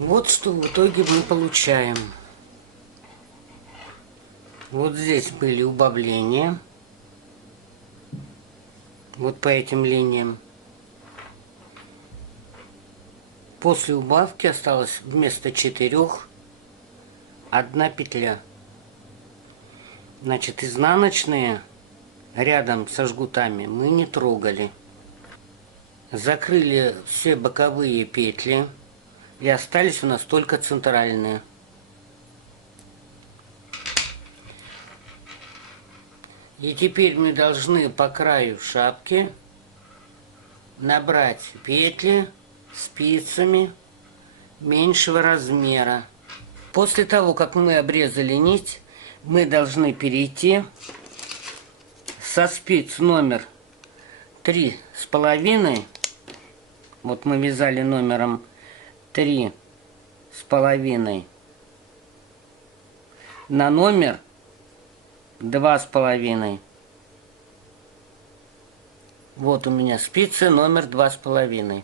Вот что в итоге мы получаем. Вот здесь были убавления. Вот по этим линиям. После убавки осталось вместо 4 1 петля. Значит, изнаночные рядом со жгутами мы не трогали. Закрыли все боковые петли. И остались у нас только центральные. И теперь мы должны по краю шапки набрать петли спицами меньшего размера. После того, как мы обрезали нить, мы должны перейти со спиц номер 3,5. Вот мы вязали номером 3,5 на номер 2,5. Вот у меня спицы номер 2,5.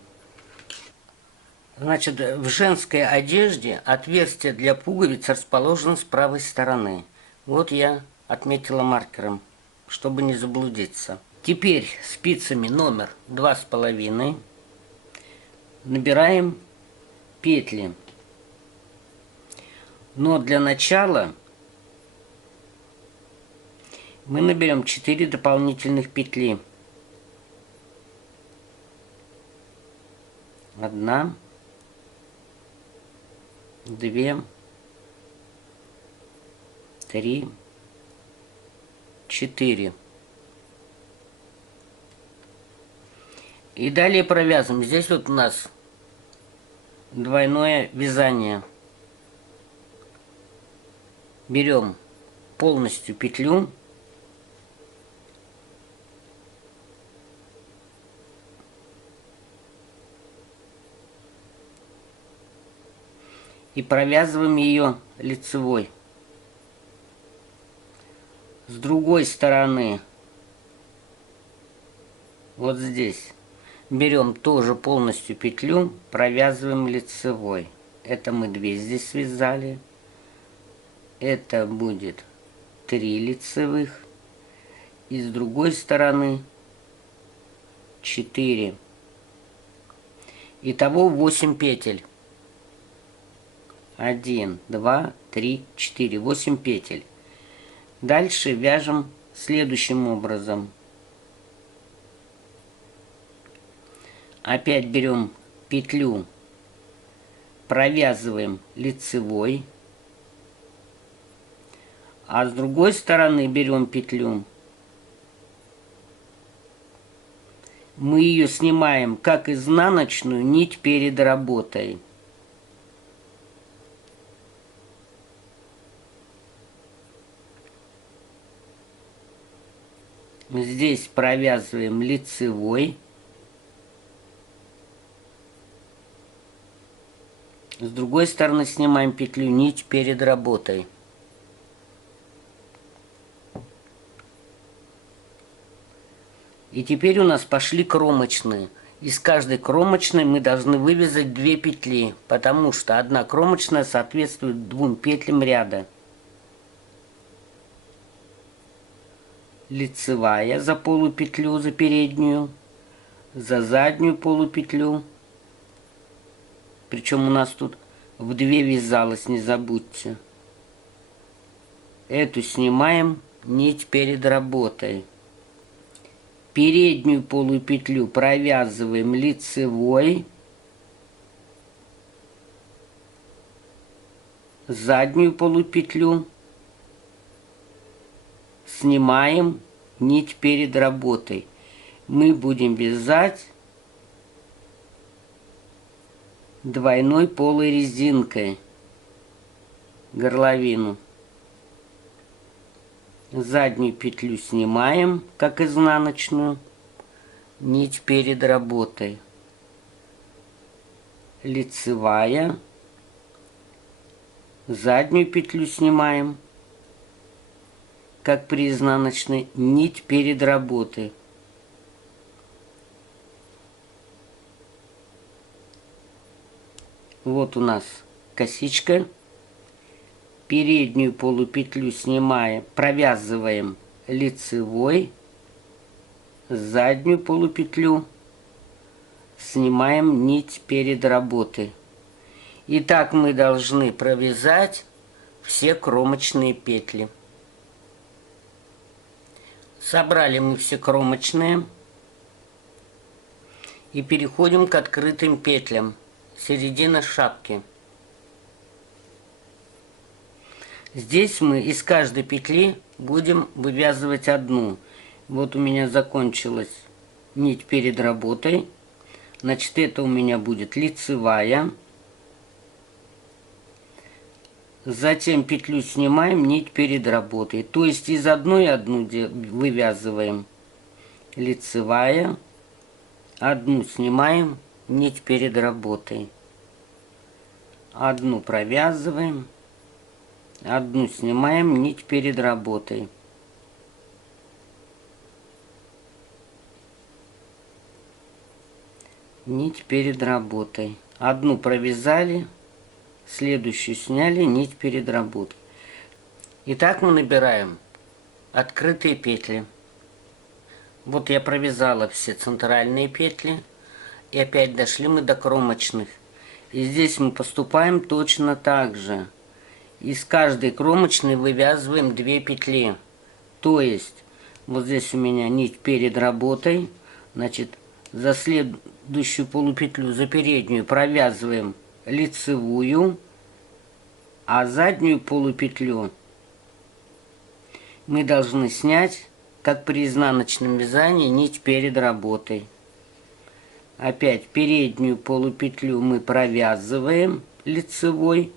Значит, в женской одежде отверстие для пуговиц расположено с правой стороны. Вот я отметила маркером, чтобы не заблудиться. Теперь спицами номер 2,5 набираем петли. Но для начала мы наберем 4 дополнительных петли. 1, 2, 3, 4. И далее провязываем. Здесь вот у нас двойное вязание. Берем полностью петлю. И провязываем ее лицевой. С другой стороны, вот здесь, берем тоже полностью петлю, провязываем лицевой. Это мы 2 здесь связали. Это будет 3 лицевых. И с другой стороны 4. Итого 8 петель. 1, 2, 3, 4, 8 петель. Дальше вяжем следующим образом. Опять берем петлю, провязываем лицевой, а с другой стороны берем петлю. Мы ее снимаем как изнаночную нить перед работой. Здесь провязываем лицевой. С другой стороны снимаем петлю нить перед работой. И теперь у нас пошли кромочные. Из каждой кромочной мы должны вывязать 2 петли, потому что одна кромочная соответствует 2 петлям ряда. Лицевая за полупетлю, за переднюю, за заднюю полупетлю. Причем у нас тут в 2 вязалось, не забудьте. Эту снимаем нить перед работой. Переднюю полупетлю провязываем лицевой. Заднюю полупетлю снимаем нить перед работой. Мы будем вязать двойной полой резинкой горловину. Заднюю петлю снимаем, как изнаночную, нить перед работой. Лицевая. Заднюю петлю снимаем, как при изнаночной, нить перед работой. Вот у нас косичка. Переднюю полупетлю снимаем, провязываем лицевой, заднюю полупетлю снимаем нить перед работой. И так мы должны провязать все кромочные петли. Собрали мы все кромочные и переходим к открытым петлям. Середина шапки. Здесь мы из каждой петли будем вывязывать одну. Вот у меня закончилась нить перед работой. Значит, это у меня будет лицевая. Затем петлю снимаем, нить перед работой. То есть из одной одну вывязываем. Лицевая. Одну снимаем, нить перед работой. Одну провязываем. Одну снимаем, нить перед работой. Нить перед работой. Одну провязали, следующую сняли, нить перед работой. Итак, мы набираем открытые петли. Вот я провязала все центральные петли. И опять дошли мы до кромочных. И здесь мы поступаем точно так же. Из каждой кромочной вывязываем 2 петли. То есть, вот здесь у меня нить перед работой. Значит, за следующую полупетлю, за переднюю провязываем лицевую. А заднюю полупетлю мы должны снять, как при изнаночном вязании, нить перед работой. Опять переднюю полупетлю мы провязываем лицевой.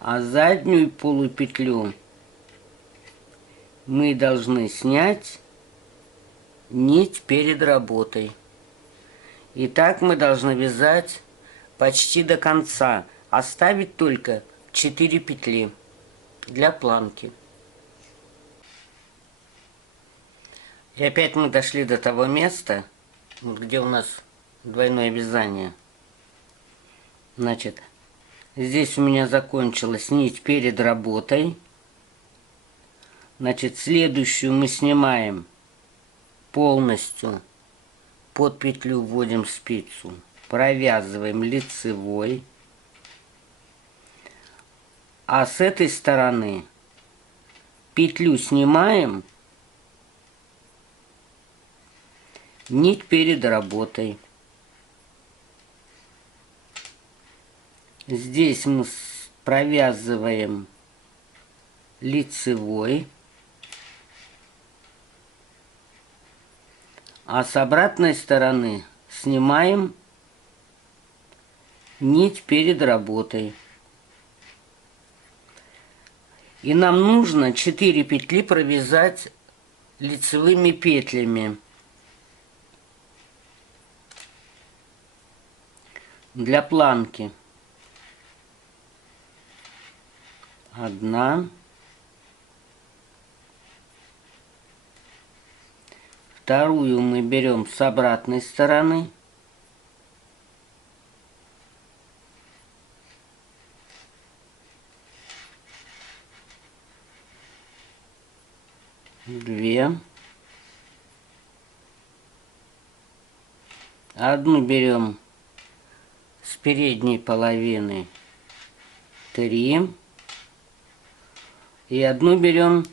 А заднюю полупетлю мы должны снять нить перед работой. И так мы должны вязать почти до конца. Оставить только 4 петли для планки. И опять мы дошли до того места, где у нас двойное вязание. Значит, здесь у меня закончилась нить перед работой. Значит, следующую мы снимаем полностью. Под петлю вводим спицу. Провязываем лицевой. А с этой стороны петлю снимаем. Нить перед работой. Здесь мы провязываем лицевой. А с обратной стороны снимаем нить перед работой. И нам нужно 4 петли провязать лицевыми петлями. Для планки. 1. Вторую мы берем с обратной стороны. 2. Одну берем с передней половины. 3. И одну берем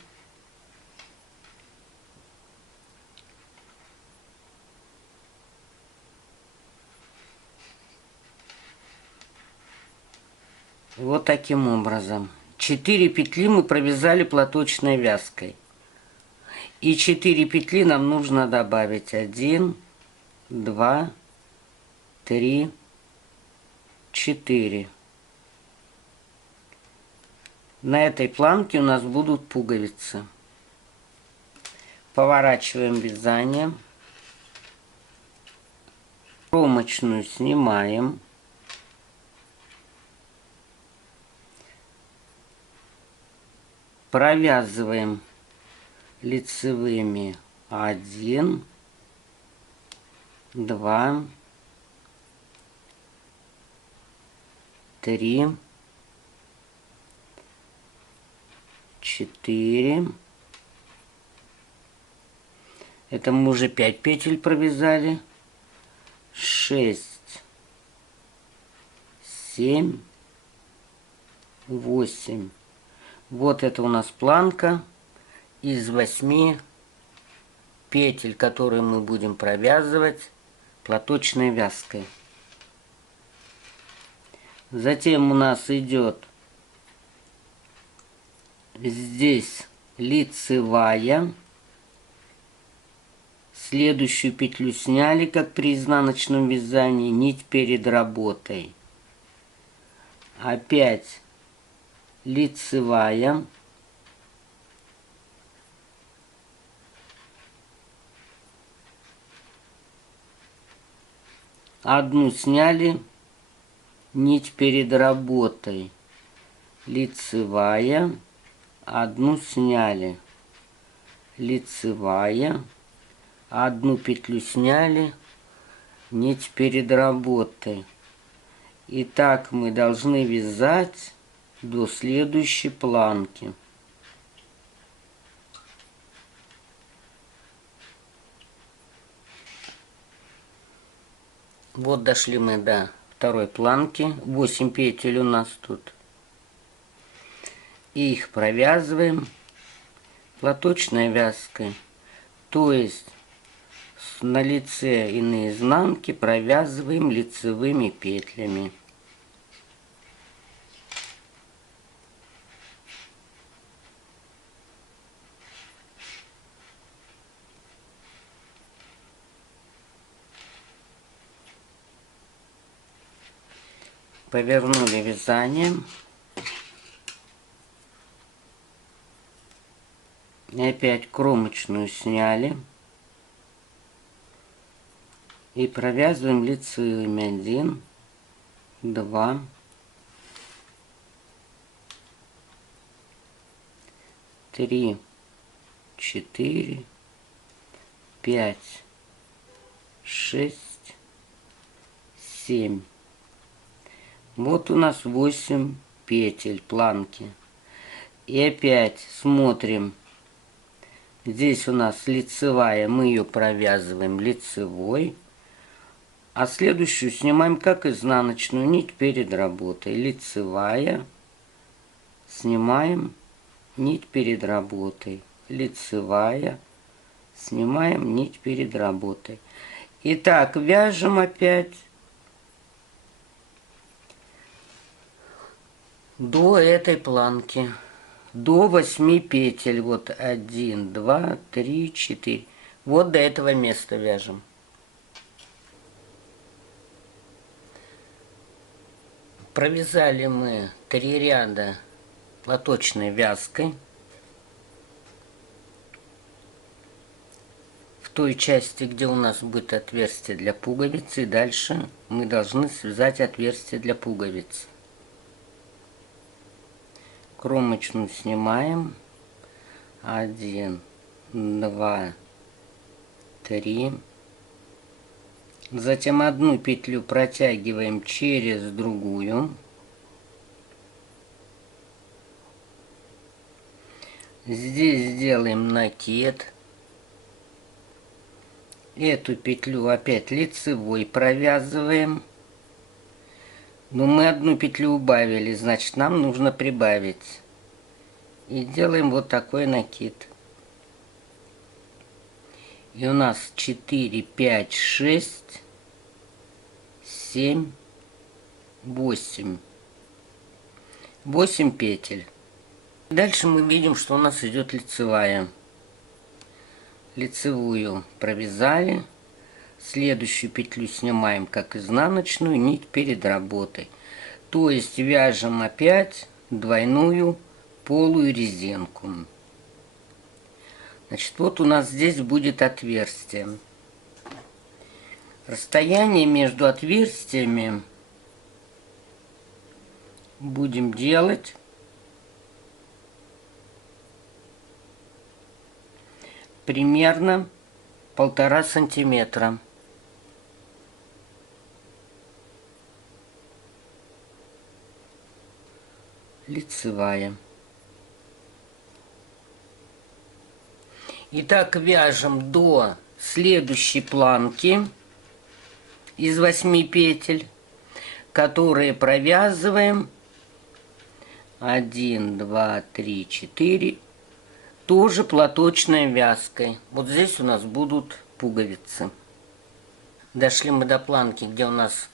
вот таким образом. 4 петли мы провязали платочной вязкой. И 4 петли нам нужно добавить. 1, 2, 3, 4. На этой планке у нас будут пуговицы. Поворачиваем вязание. Кромочную снимаем. Провязываем лицевыми 1, 2, 3, 4. Это мы уже 5 петель провязали. 6, 7, 8. Вот это у нас планка из 8 петель, которые мы будем провязывать платочной вязкой. Затем у нас идет здесь лицевая. Следующую петлю сняли, как при изнаночном вязании, нить перед работой. Опять лицевая. Одну сняли, нить перед работой. Лицевая. Одну сняли. Лицевая. Одну петлю сняли, нить перед работой. И так мы должны вязать до следующей планки. Вот дошли мы до второй планки. 8 петель у нас тут. И их провязываем платочной вязкой. То есть на лице и на изнанке провязываем лицевыми петлями. Повернули вязание. И опять кромочную сняли. И провязываем лицевыми 1, 2, 3, 4, 5, 6, 7. Вот у нас 8 петель планки. И опять смотрим. Здесь у нас лицевая, мы ее провязываем лицевой. А следующую снимаем как изнаночную нить перед работой. Лицевая. Снимаем нить перед работой. Лицевая. Снимаем нить перед работой. Итак, вяжем опять до этой планки. До 8 петель. Вот 1, 2, 3, 4. Вот до этого места вяжем. Провязали мы 3 ряда платочной вязкой. В той части, где у нас будет отверстие для пуговицы. И дальше мы должны связать отверстие для пуговиц. Кромочную снимаем. 1, 2, 3. Затем одну петлю протягиваем через другую. Здесь сделаем накид. Эту петлю опять лицевой провязываем. Но мы одну петлю убавили, значит нам нужно прибавить. И делаем вот такой накид. И у нас 4, 5, 6, 7, 8. 8 петель. Дальше мы видим, что у нас идет лицевая. Лицевую провязали. Следующую петлю снимаем как изнаночную нить перед работой. То есть вяжем опять двойную полую резинку. Значит, вот у нас здесь будет отверстие. Расстояние между отверстиями будем делать примерно 1,5 сантиметра. лицевая. Итак, вяжем до следующей планки из 8 петель, которые провязываем 1, 2, 3, 4, тоже платочной вязкой. Вот здесь у нас будут пуговицы. Дошли мы до планки, где у нас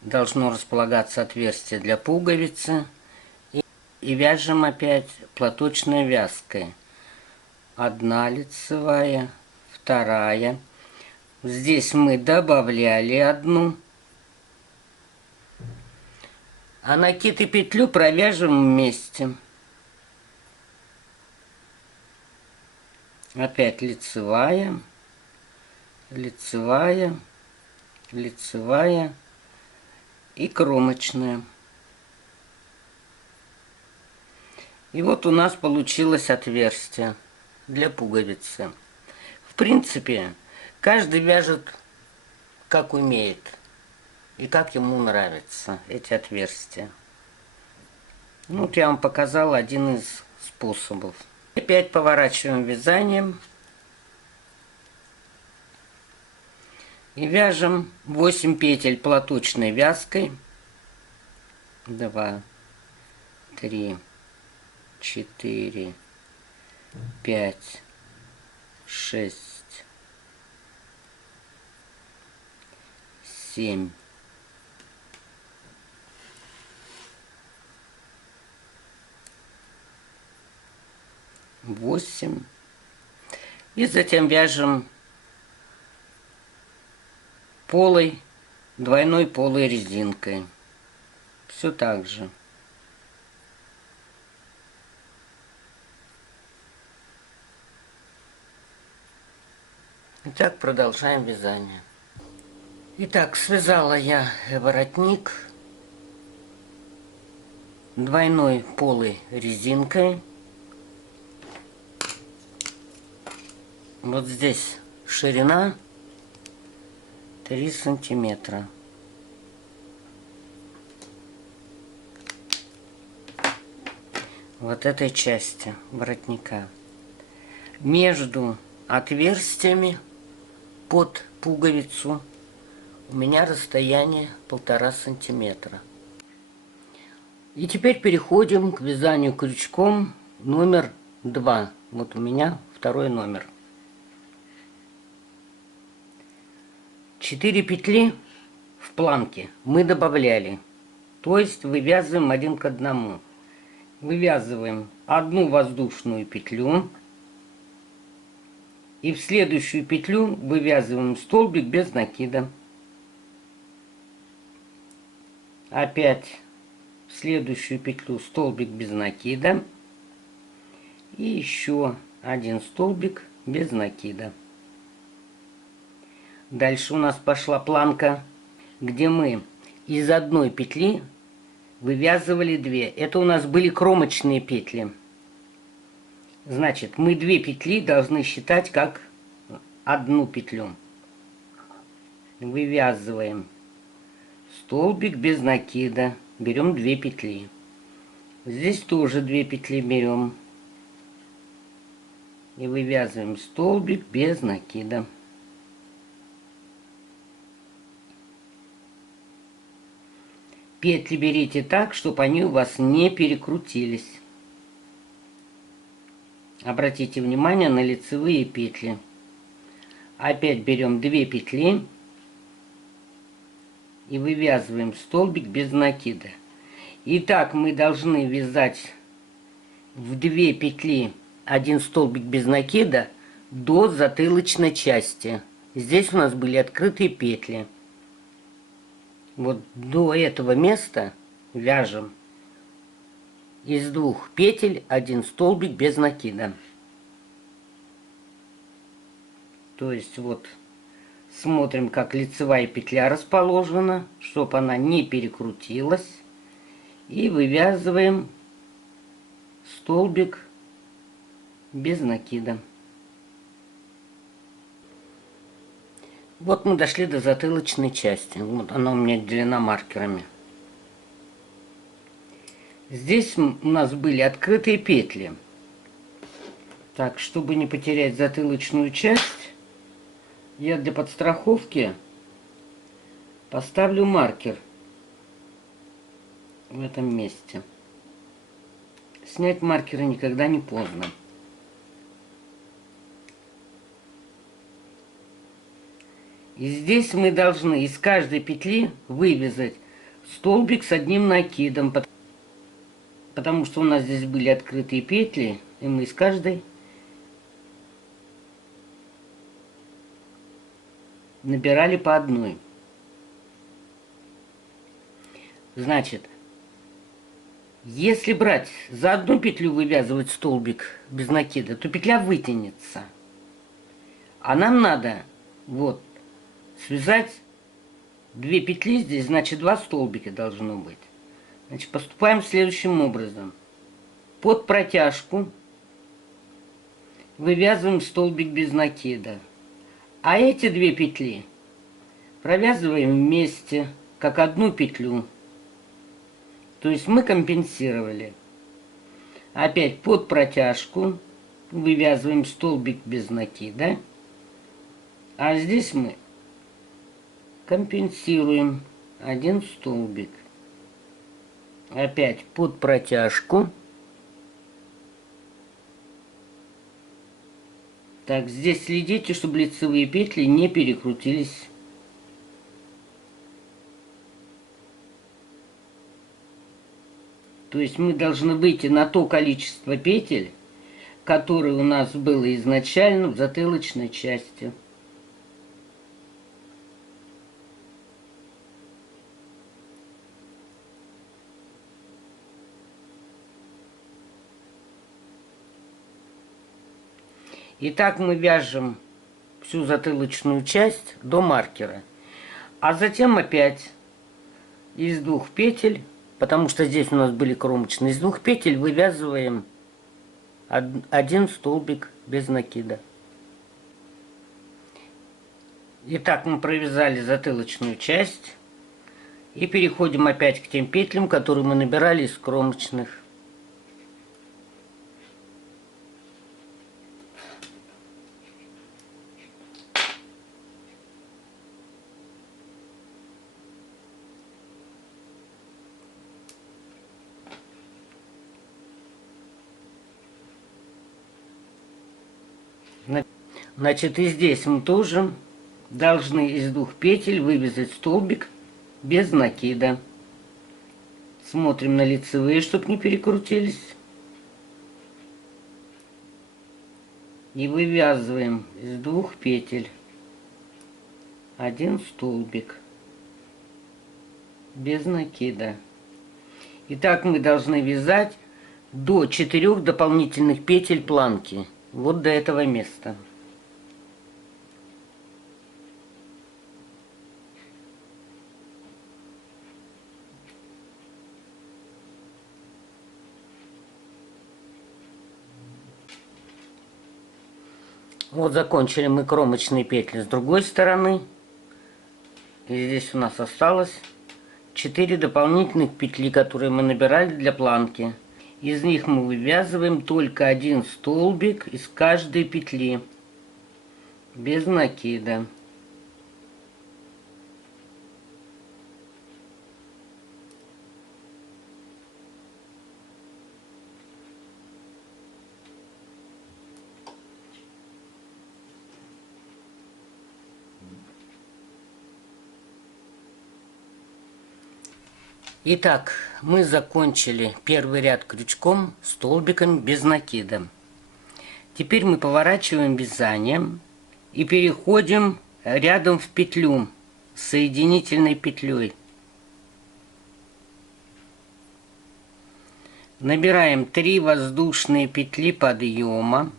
должно располагаться отверстие для пуговицы. И вяжем опять платочной вязкой. Одна лицевая, вторая. Здесь мы добавляли одну. А накид и петлю провяжем вместе. Опять лицевая, лицевая, лицевая и кромочная. И вот у нас получилось отверстие для пуговицы. В принципе, каждый вяжет как умеет и как ему нравятся эти отверстия. Ну, вот я вам показала один из способов. Опять поворачиваем вязанием и вяжем 8 петель платочной вязкой. 2, 3, 4, 5, 6, 7, 8. И затем вяжем полой, двойной полой резинкой. Все так же. Итак, продолжаем вязание. Итак, связала я воротник двойной полой резинкой. Вот здесь ширина 3 сантиметра. Вот этой части воротника. Между отверстиями под пуговицу у меня расстояние 1,5 сантиметра. И теперь переходим к вязанию крючком номер 2. Вот у меня второй номер. 4 петли в планке мы добавляли, то есть вывязываем один к одному. Вывязываем одну воздушную петлю и в следующую петлю вывязываем столбик без накида. Опять в следующую петлю столбик без накида и еще один столбик без накида. Дальше у нас пошла планка, где мы из одной петли вывязывали 2. Это у нас были кромочные петли. Значит, мы 2 петли должны считать как одну петлю. Вывязываем столбик без накида. Берем 2 петли. Здесь тоже 2 петли берем. И вывязываем столбик без накида. Петли берите так, чтобы они у вас не перекрутились. Обратите внимание на лицевые петли. Опять берем 2 петли и вывязываем столбик без накида. Итак, мы должны вязать в 2 петли один столбик без накида до затылочной части. Здесь у нас были открытые петли. Вот до этого места вяжем из 2 петель один столбик без накида. То есть вот смотрим, как лицевая петля расположена, чтобы она не перекрутилась. И вывязываем столбик без накида. Вот мы дошли до затылочной части. Вот она у меня отделена маркерами. Здесь у нас были открытые петли. Так, чтобы не потерять затылочную часть, я для подстраховки поставлю маркер в этом месте. Снять маркеры никогда не поздно. И здесь мы должны из каждой петли вывязать столбик с одним накидом, потому что у нас здесь были открытые петли, и мы из каждой набирали по одной. Значит, если брать за одну петлю вывязывать столбик без накида, то петля вытянется. А нам надо вот связать 2 петли здесь, значит 2 столбика должно быть. Значит, поступаем следующим образом. Под протяжку вывязываем столбик без накида. А эти 2 петли провязываем вместе, как одну петлю. То есть мы компенсировали. Опять под протяжку вывязываем столбик без накида. А здесь мы компенсируем 1 столбик. Опять под протяжку. Так, здесь следите, чтобы лицевые петли не перекрутились. То есть мы должны выйти на то количество петель, которое у нас было изначально в затылочной части. Итак, мы вяжем всю затылочную часть до маркера. А затем опять из 2 петель, потому что здесь у нас были кромочные, из 2 петель вывязываем 1 столбик без накида. Итак, мы провязали затылочную часть и переходим опять к тем петлям, которые мы набирали из кромочных. Значит, и здесь мы тоже должны из 2 петель вывязать столбик без накида. Смотрим на лицевые, чтобы не перекрутились. И вывязываем из 2 петель 1 столбик без накида. Итак, мы должны вязать до 4 дополнительных петель планки. Вот до этого места. Вот закончили мы кромочные петли с другой стороны. И здесь у нас осталось 4 дополнительных петли, которые мы набирали для планки. Из них мы вывязываем только 1 столбик из каждой петли без накида. Итак, мы закончили первый ряд крючком, столбиком без накида. Теперь мы поворачиваем вязание и переходим рядом в петлю с соединительной петлей. Набираем 3 воздушные петли подъема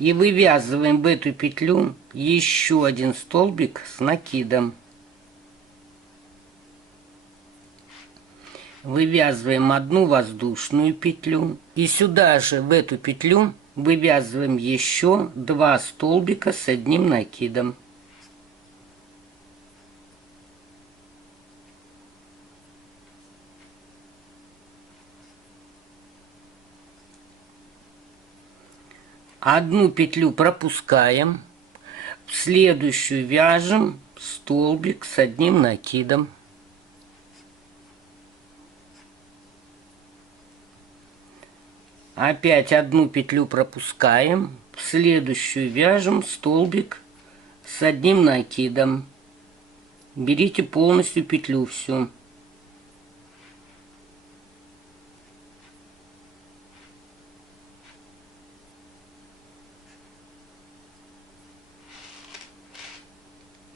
и вывязываем в эту петлю еще 1 столбик с накидом. Вывязываем 1 воздушную петлю и сюда же в эту петлю вывязываем еще 2 столбика с 1 накидом. Одну петлю пропускаем, в следующую вяжем столбик с одним накидом. Опять одну петлю пропускаем, в следующую вяжем столбик с одним накидом. Берите полностью петлю всю.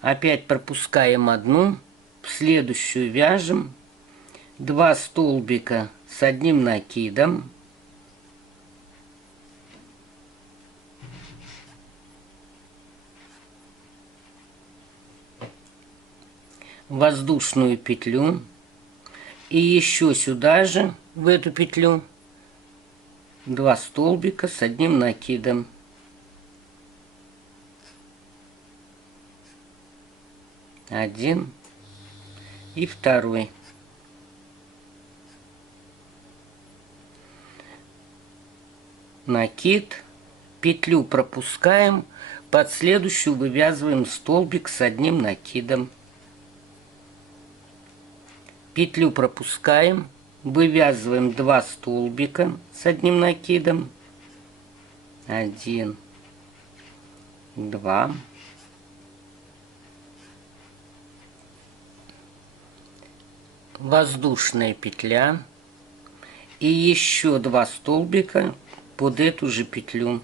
Опять пропускаем одну, в следующую вяжем 2 столбика с одним накидом. Воздушную петлю. И еще сюда же, в эту петлю, 2 столбика с одним накидом. Один и второй. Накид, петлю пропускаем, под следующую вывязываем столбик с одним накидом. Петлю пропускаем, вывязываем 2 столбика с одним накидом. 1, 2. Воздушная петля и еще 2 столбика под эту же петлю.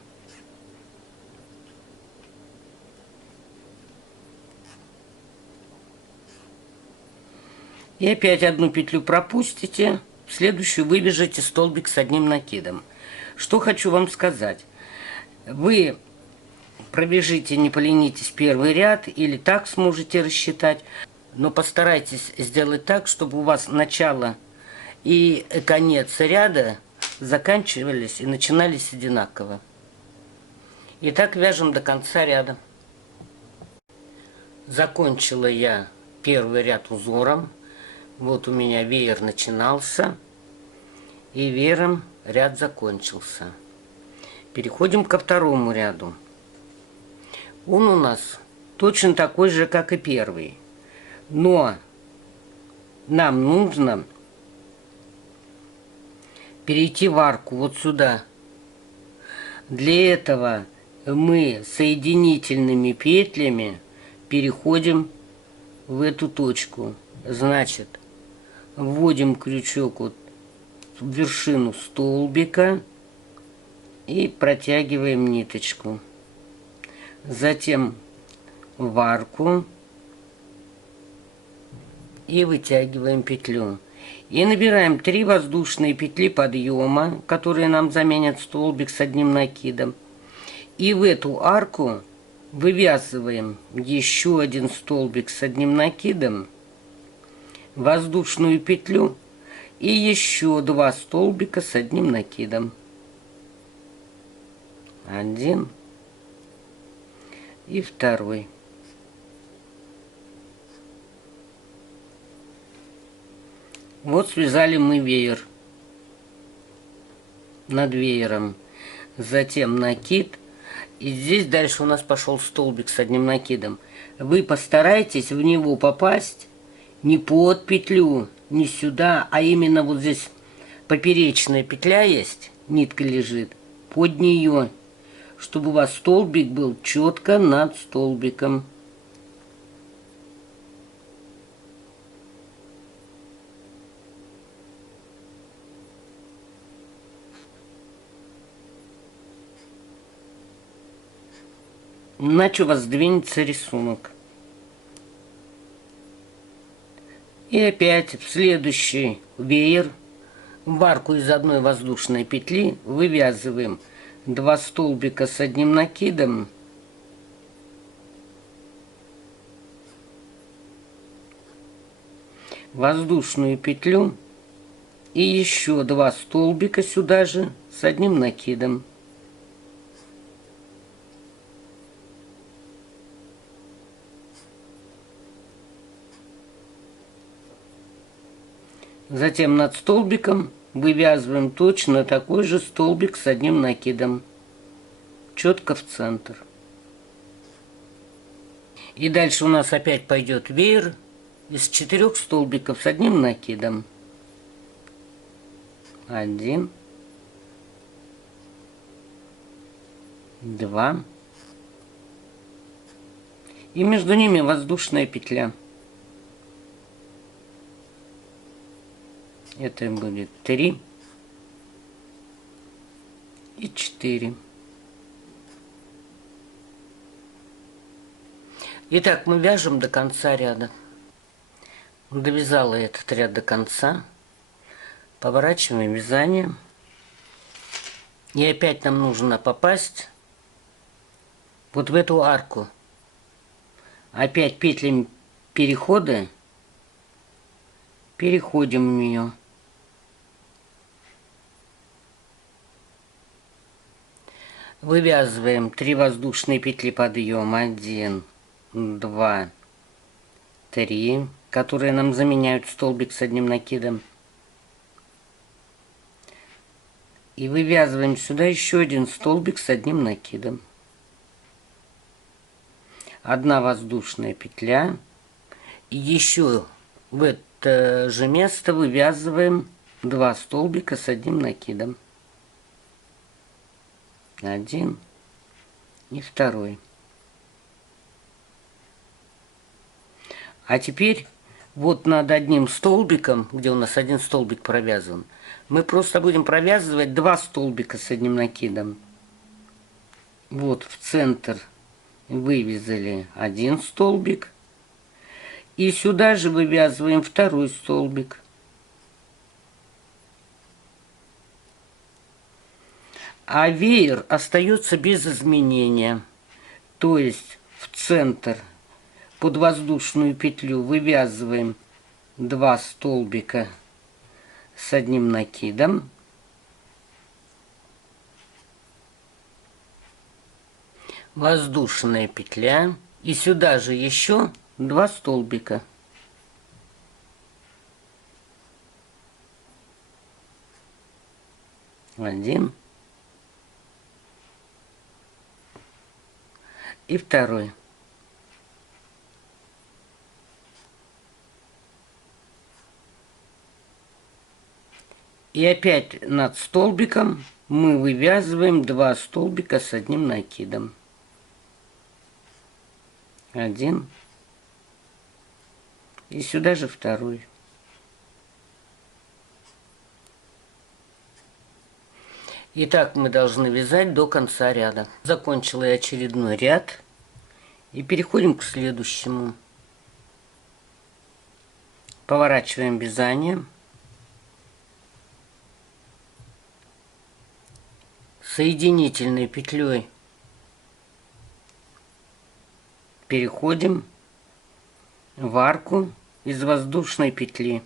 И опять одну петлю пропустите, в следующую вывяжете столбик с одним накидом. Что хочу вам сказать. Вы пробежите, не поленитесь, первый ряд или так сможете рассчитать. Но постарайтесь сделать так, чтобы у вас начало и конец ряда заканчивались и начинались одинаково. И так вяжем до конца ряда. Закончила я первый ряд узором. Вот у меня веер начинался, и веером ряд закончился. Переходим ко второму ряду. Он у нас точно такой же, как и первый. Но нам нужно перейти в арку вот сюда. Для этого мы соединительными петлями переходим в эту точку. Значит, вводим крючок вот в вершину столбика и протягиваем ниточку. Затем в арку. И вытягиваем петлю. И набираем 3 воздушные петли подъема, которые нам заменят столбик с одним накидом. И в эту арку вывязываем еще один столбик с одним накидом, воздушную петлю и еще 2 столбика с одним накидом. 1 и второй. Вот связали мы веер над веером, затем накид, и здесь дальше у нас пошел столбик с одним накидом. Вы постарайтесь в него попасть не под петлю, не сюда, а именно вот здесь поперечная петля есть, нитка лежит, под нее, чтобы у вас столбик был четко над столбиком. Иначе у вас сдвинется рисунок. И опять в следующий веер в арку из одной воздушной петли вывязываем 2 столбика с одним накидом, воздушную петлю и еще 2 столбика сюда же с одним накидом. Затем над столбиком вывязываем точно такой же столбик с одним накидом. четко в центр. И дальше у нас опять пойдет веер из 4 столбиков с одним накидом. 1, 2. И между ними воздушная петля. Это будет 3 и 4. Итак, мы вяжем до конца ряда. Довязала этот ряд до конца. Поворачиваем вязание. И опять нам нужно попасть вот в эту арку. Опять петлями перехода переходим в нее. Вывязываем 3 воздушные петли подъема. 1, 2, 3, которые нам заменяют столбик с одним накидом. И вывязываем сюда еще один столбик с одним накидом. 1 воздушная петля. И еще в это же место вывязываем 2 столбика с одним накидом. 1 и 2. А теперь вот над одним столбиком, где у нас один столбик провязан, мы просто будем провязывать 2 столбика с одним накидом. Вот в центр вывязали 1 столбик. И сюда же вывязываем 2 столбик. А веер остается без изменения. То есть в центр под воздушную петлю вывязываем 2 столбика с одним накидом. Воздушная петля. И сюда же еще 2 столбика. Один. И 2. И опять над столбиком мы вывязываем 2 столбика с одним накидом. 1. И сюда же 2. И так мы должны вязать до конца ряда. Закончила я очередной ряд. И переходим к следующему. Поворачиваем вязание. Соединительной петлей переходим в арку из воздушной петли.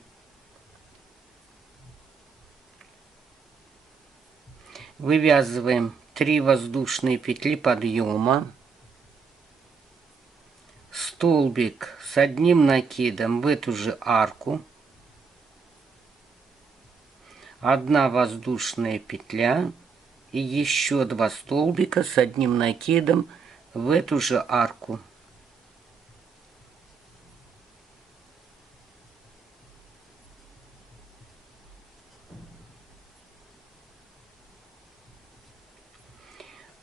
Вывязываем 3 воздушные петли подъема, столбик с одним накидом в эту же арку, 1 воздушная петля и еще 2 столбика с одним накидом в эту же арку.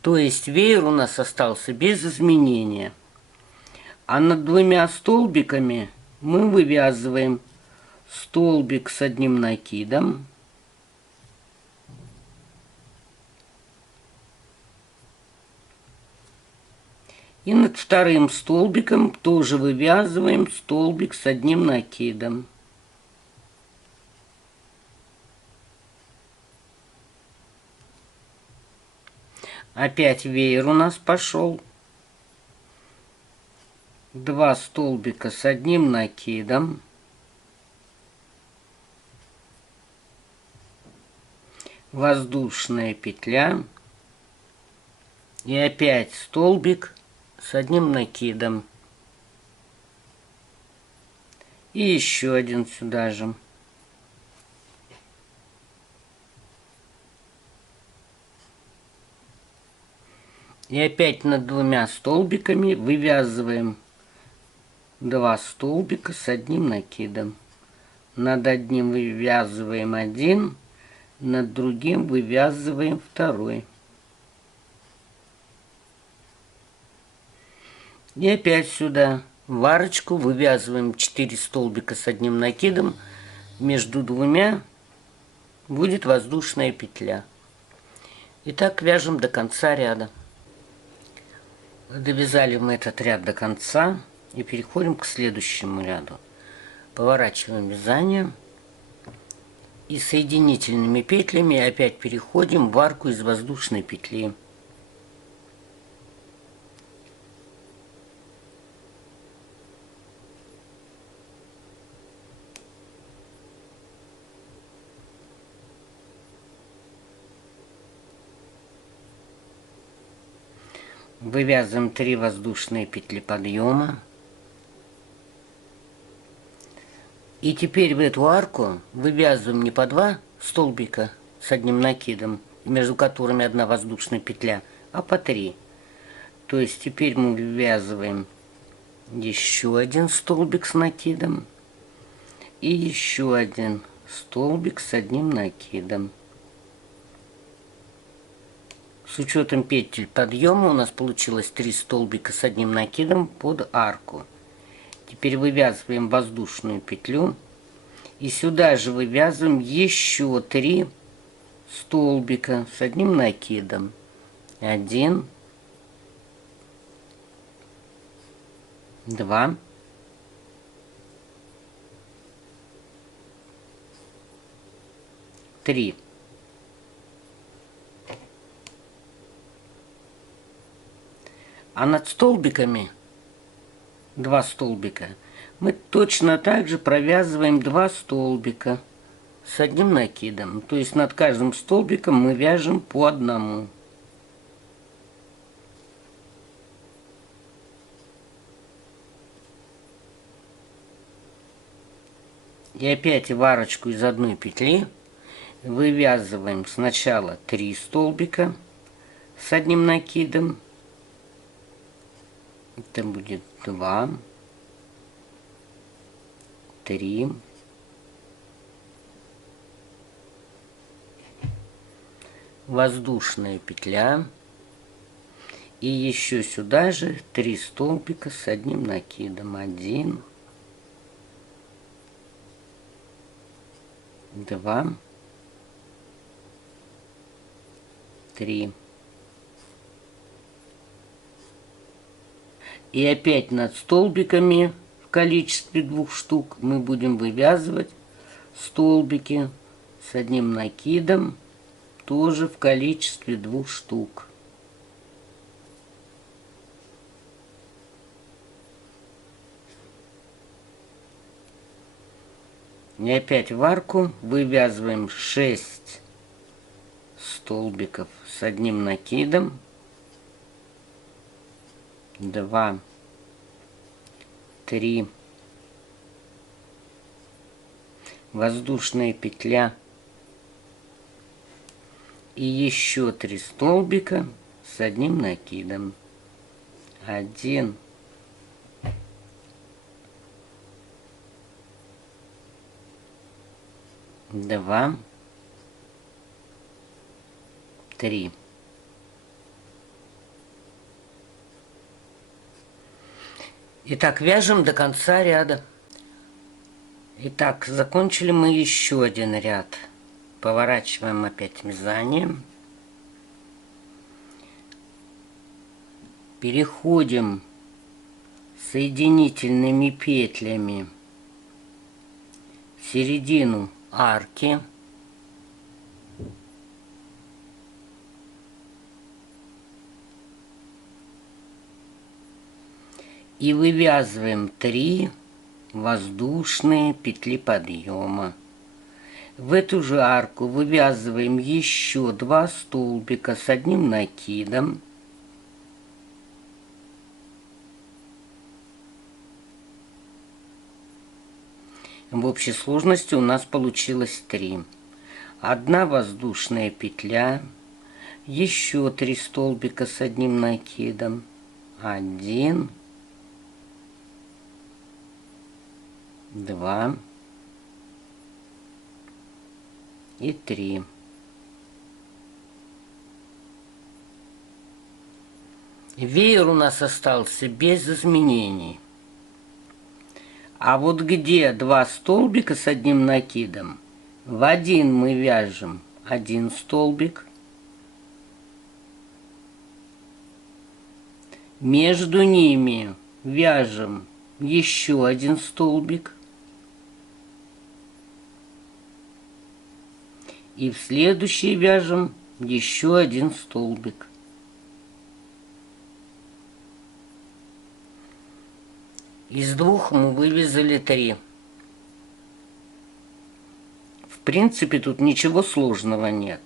То есть веер у нас остался без изменения. А над 2 столбиками мы вывязываем столбик с одним накидом. И над 2 столбиком тоже вывязываем столбик с одним накидом. Опять веер у нас пошел. 2 столбика с одним накидом. Воздушная петля. И опять столбик с одним накидом. И еще один сюда же. И опять над двумя столбиками вывязываем 2 столбика с одним накидом. Над одним вывязываем один, над другим вывязываем второй. И опять сюда в арочку вывязываем 4 столбика с одним накидом. Между двумя будет воздушная петля. И так вяжем до конца ряда. Довязали мы этот ряд до конца и переходим к следующему ряду. Поворачиваем вязание и соединительными петлями опять переходим в арку из воздушной петли. Вывязываем 3 воздушные петли подъема. И теперь в эту арку вывязываем не по 2 столбика с одним накидом, между которыми одна воздушная петля, а по 3. То есть теперь мы вывязываем еще один столбик с накидом и еще один столбик с одним накидом. С учетом петель подъема у нас получилось 3 столбика с одним накидом под арку. Теперь вывязываем воздушную петлю и сюда же вывязываем еще 3 столбика с одним накидом. 1, 2, 3. А над столбиками 2 столбика мы точно так же провязываем 2 столбика с одним накидом. То есть над каждым столбиком мы вяжем по одному. И опять в арочку из одной петли вывязываем сначала 3 столбика с одним накидом. Это будет 2, 3, воздушная петля и еще сюда же 3 столбика с одним накидом. 1, 2, 3. И опять над столбиками в количестве 2 штук мы будем вывязывать столбики с одним накидом, тоже в количестве 2 штук. И опять в арку вывязываем 6 столбиков с одним накидом. 2, 3, воздушная петля и еще 3 столбика с одним накидом. 1, 2, 3. Итак, вяжем до конца ряда. Итак, закончили мы еще один ряд. Поворачиваем опять вязание. Переходим соединительными петлями в середину арки. И вывязываем 3 воздушные петли подъема. В эту же арку вывязываем еще 2 столбика с одним накидом. В общей сложности у нас получилось 3. 1 воздушная петля, Еще 3 столбика с одним накидом. 1, 2 и 3. Веер у нас остался без изменений. А вот где 2 столбика с одним накидом, в один мы вяжем 1 столбик, между ними вяжем еще 1 столбик, и в следующий вяжем еще 1 столбик. Из 2 мы вывязали 3. В принципе, тут ничего сложного нет.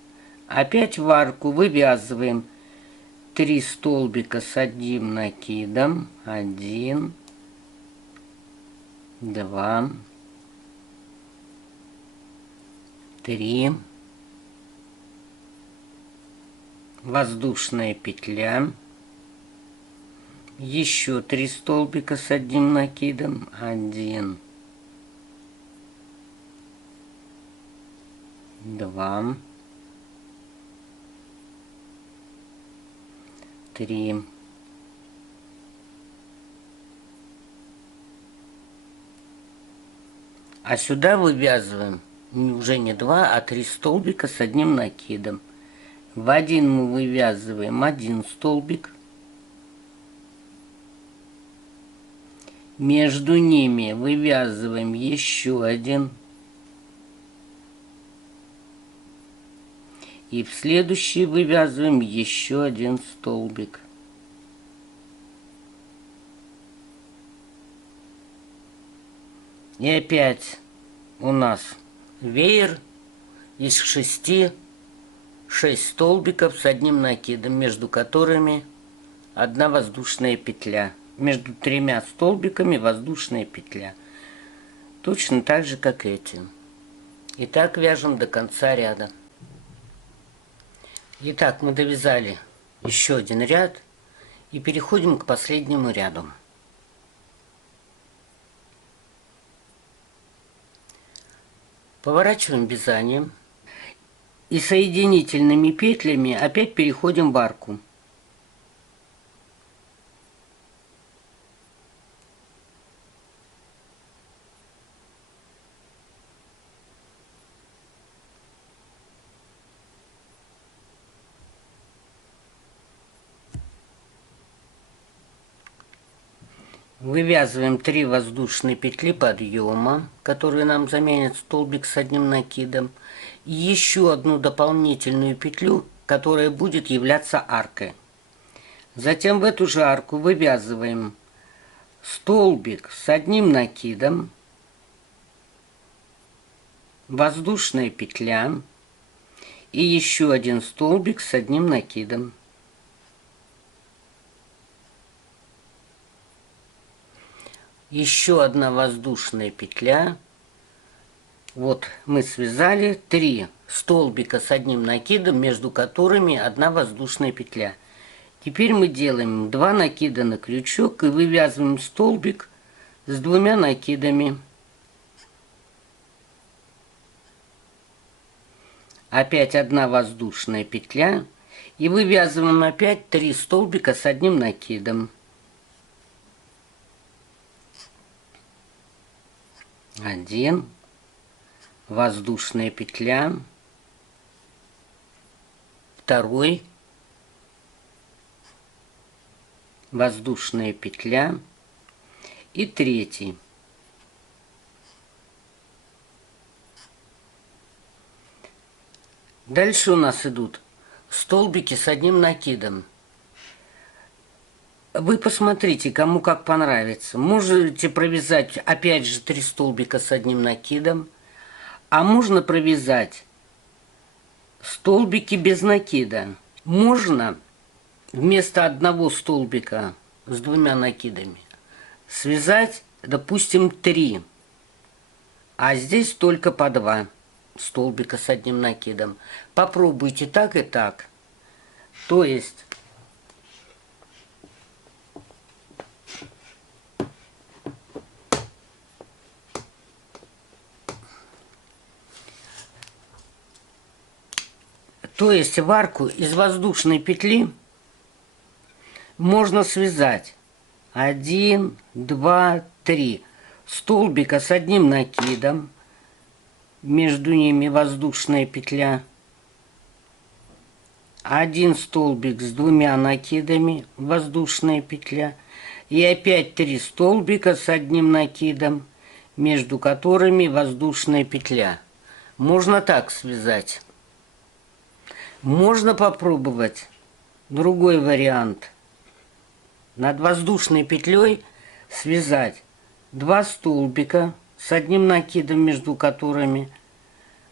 Опять в арку вывязываем 3 столбика с одним накидом. 1, 2, 3. Воздушная петля. Еще 3 столбика с одним накидом. 1, 2, 3. А сюда вывязываем уже не 2, а 3 столбика с одним накидом. В один мы вывязываем 1 столбик. Между ними вывязываем еще 1. И в следующий вывязываем еще 1 столбик. И опять у нас веер из 6 столбиков с одним накидом, между которыми 1 воздушная петля. Между 3 столбиками воздушная петля. Точно так же, как эти. И так вяжем до конца ряда. Итак, мы довязали еще 1 ряд и переходим к последнему ряду. Поворачиваем вязание и соединительными петлями опять переходим в арку. Вывязываем 3 воздушные петли подъема, которые нам заменят столбик с одним накидом, и еще 1 дополнительную петлю, которая будет являться аркой. Затем в эту же арку вывязываем столбик с одним накидом, воздушная петля и еще 1 столбик с одним накидом. Еще 1 воздушная петля. Вот мы связали 3 столбика с одним накидом, между которыми 1 воздушная петля. Теперь мы делаем 2 накида на крючок и вывязываем столбик с 2 накидами. Опять 1 воздушная петля и вывязываем опять 3 столбика с одним накидом. 1 воздушная петля, 2 воздушная петля и 3. Дальше у нас идут столбики с одним накидом. Вы посмотрите, кому как понравится. Можете провязать опять же 3 столбика с одним накидом, а можно провязать столбики без накида. Можно вместо 1 столбика с 2 накидами связать, допустим, 3, а здесь только по 2 столбика с одним накидом. Попробуйте так и так. То есть в арку из воздушной петли можно связать 1, 2, 3 столбика с одним накидом, между ними воздушная петля, 1 столбик с 2 накидами, воздушная петля, и опять 3 столбика с одним накидом, между которыми воздушная петля. Можно так связать. Можно попробовать другой вариант. Над воздушной петлей связать 2 столбика с одним накидом, между которыми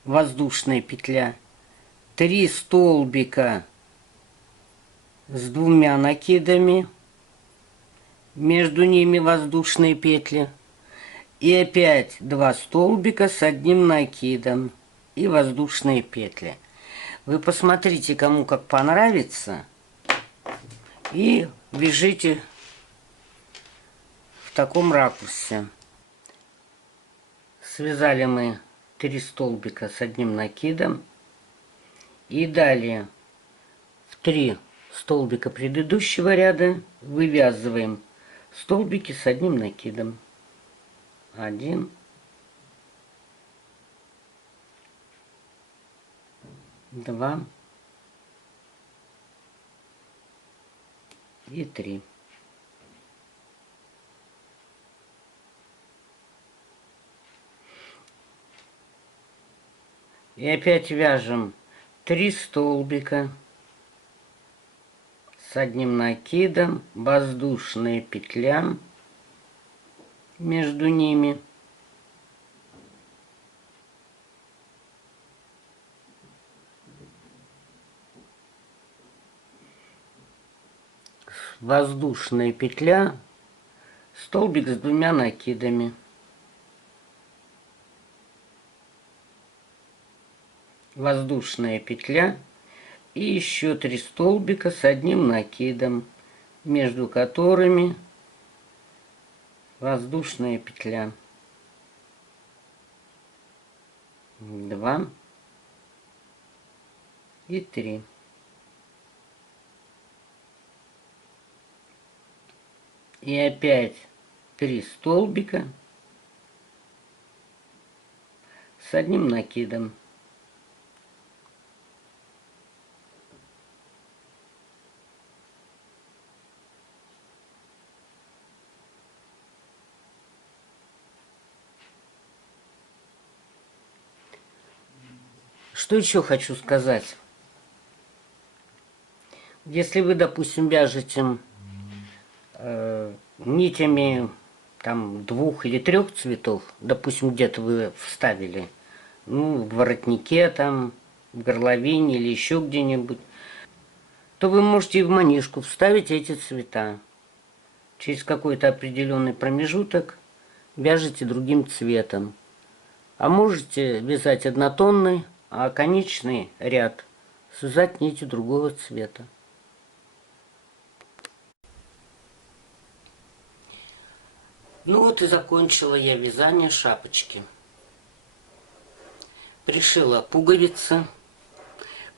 воздушная петля, 3 столбика с 2 накидами, между ними воздушные петли, и опять 2 столбика с одним накидом и воздушные петли. Вы посмотрите, кому как понравится, и вяжите в таком ракурсе. Связали мы 3 столбика с одним накидом, и далее в 3 столбика предыдущего ряда вывязываем столбики с одним накидом. 1, 2 и 3. И опять вяжем 3 столбика с одним накидом, воздушная петля между ними, воздушная петля, столбик с 2 накидами, воздушная петля и еще 3 столбика с одним накидом, между которыми воздушная петля. 2 и 3. И опять 3 столбика с одним накидом. Что еще хочу сказать? Если вы, допустим, вяжете нитями там 2 или 3 цветов, допустим, где-то вы вставили, ну, в воротнике там, в горловине или еще где-нибудь, то вы можете и в манишку вставить эти цвета. Через какой-то определенный промежуток вяжете другим цветом. А можете вязать однотонный, а конечный ряд связать нитью другого цвета. Ну вот и закончила я вязание шапочки. Пришила пуговицы.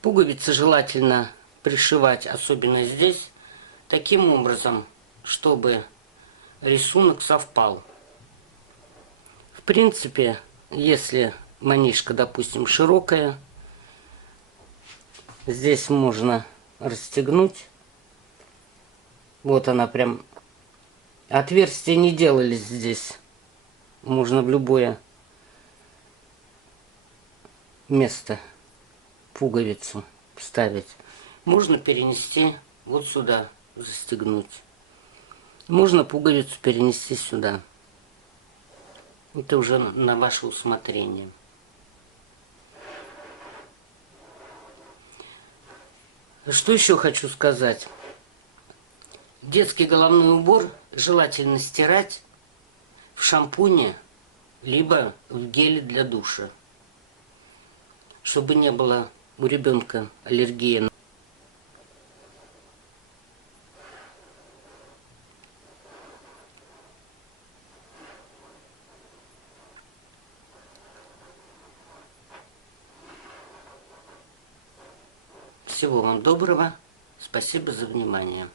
Пуговицы желательно пришивать, особенно здесь, таким образом, чтобы рисунок совпал. В принципе, если манишка, допустим, широкая, здесь можно расстегнуть. Вот она прям. Отверстия не делались здесь. Можно в любое место пуговицу вставить. Можно перенести вот сюда, застегнуть. Можно пуговицу перенести сюда. Это уже на ваше усмотрение. Что еще хочу сказать? Детский головной убор желательно стирать в шампуне, либо в геле для душа, чтобы не было у ребенка аллергии. Всего вам доброго. Спасибо за внимание.